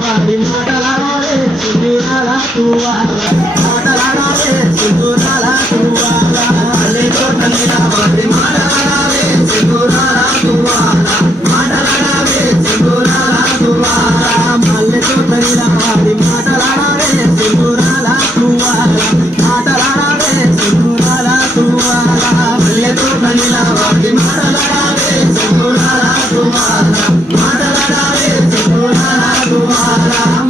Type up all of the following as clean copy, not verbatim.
వాడి మాటలాడే సుందరాల తువాల మాటలాడే సుందరాల తువాల వాడి మాటలాడే సుందరాల తువాల మాటలాడే సుందరాల తువాల మల్లె తోటల వాడి మాటలాడే సుందరాల తువాల మాటలాడే సుందరాల తువాల మల్లె తోటల వాడి మాటలాడే సుందరాల తువాల మాటలాడే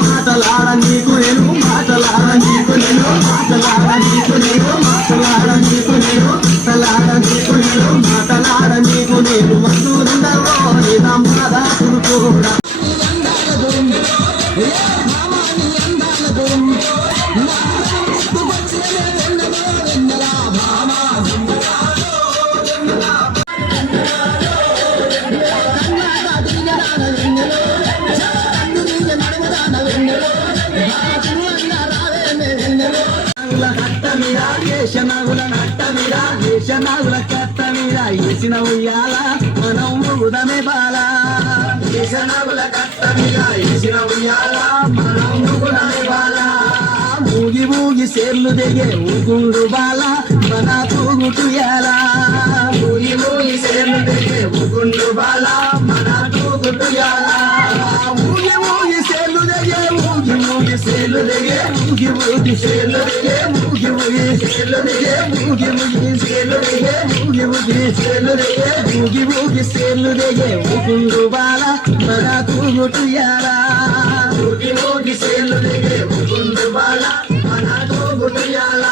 మాటలాడ నీకు నేను మాటలాడ నీకు నేను మాటలాడ నీకు నేను మాటలాడ నీకు నేను మాటలాడ నీకు నేను మాటలాడ నీకు నేను మధురందరో నిదాసులు కూడా నాగుల నట్ట మీద నాగుల కట్ట మీద వేసిన ఉయ్యాల మనం ముగుదమే బాల నాగుల కట్ట మీద వేసిన ఉయ్యాల మనం ముగుదమే బాల మూగి మూగి సేర్లు దిగే ఊగుండు బాల మన తూగుటుయాల మూగి మూగి సేర్లు దిగే ఊగుండు బాల మన తూగుటుయాల మూగి మూగి సేర్లు దిగే మూగి మూగి సేర్లు దిగే మూగి మూగి సేర్లు దిగే మూగి మూగి సేర్లు దిగే మూగి మూగి సేర్లు దిగే మూగి మూగి సేర్లు దిగే మూగి మూగి సేర్లు దిగే ఊగుండు బాల మన తూగుటుయాల మూగి మూగి సేర్లు దిగే ఊగుండు బాల మన తూగుటుయాల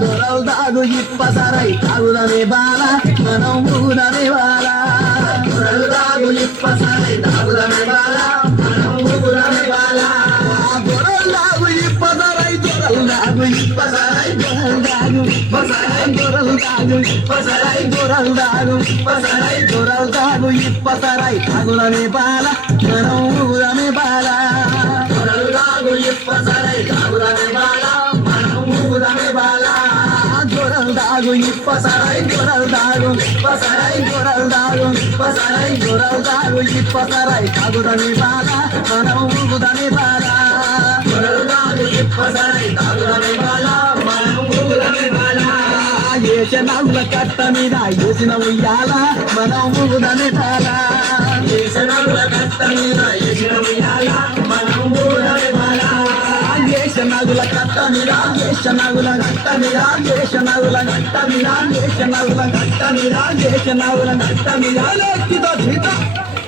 దొరలు దాగు ఇప్పసరై తాగుదనే బాల మనం ఊదనే బాల దొరలు దాగు ఇప్పసరై తాగుదనే బాల మనం ఊదనే బాల దొరలు దాగు ఇప్పసరై దొరలు దాగు ఇప్పసరై దొరలు దాగు ఇప్పసరై దొరలు దాగు ఇప్పసరై దొరలు దాగు ఇప్పసరై దొరలు దాగు ఇప్పసరై తాగుదనే బాల మనం ఊదనే బాల దొరలు దాగు ఇప్పసరై తాగుదనే బాల దాగు ఇప్పసరై గొరల్ దాగు ఇప్పసరై గొరల్ దాగు ఇప్పసరై గొరల్ దాగు ఇప్పసరై తాగుదని బాల మనం ఊగుదని బాల గొరల్ దాగు ఇప్పసరై తాగుదని బాల మనం ఊగుదని బాల ఏషనాగుల కట్ట మీద వేసిన ఉయ్యాల మనం ఊగుదని బాల ఏషనాగుల కట్ట మీద వేసిన ఉయ్యాల మనం ఊగుదని బాల నాగుల కట్ట మీద నాగుల కట్ట మీద నాగుల కట్ట మీద నాగుల కట్ట మీద నాగుల కట్ట మీద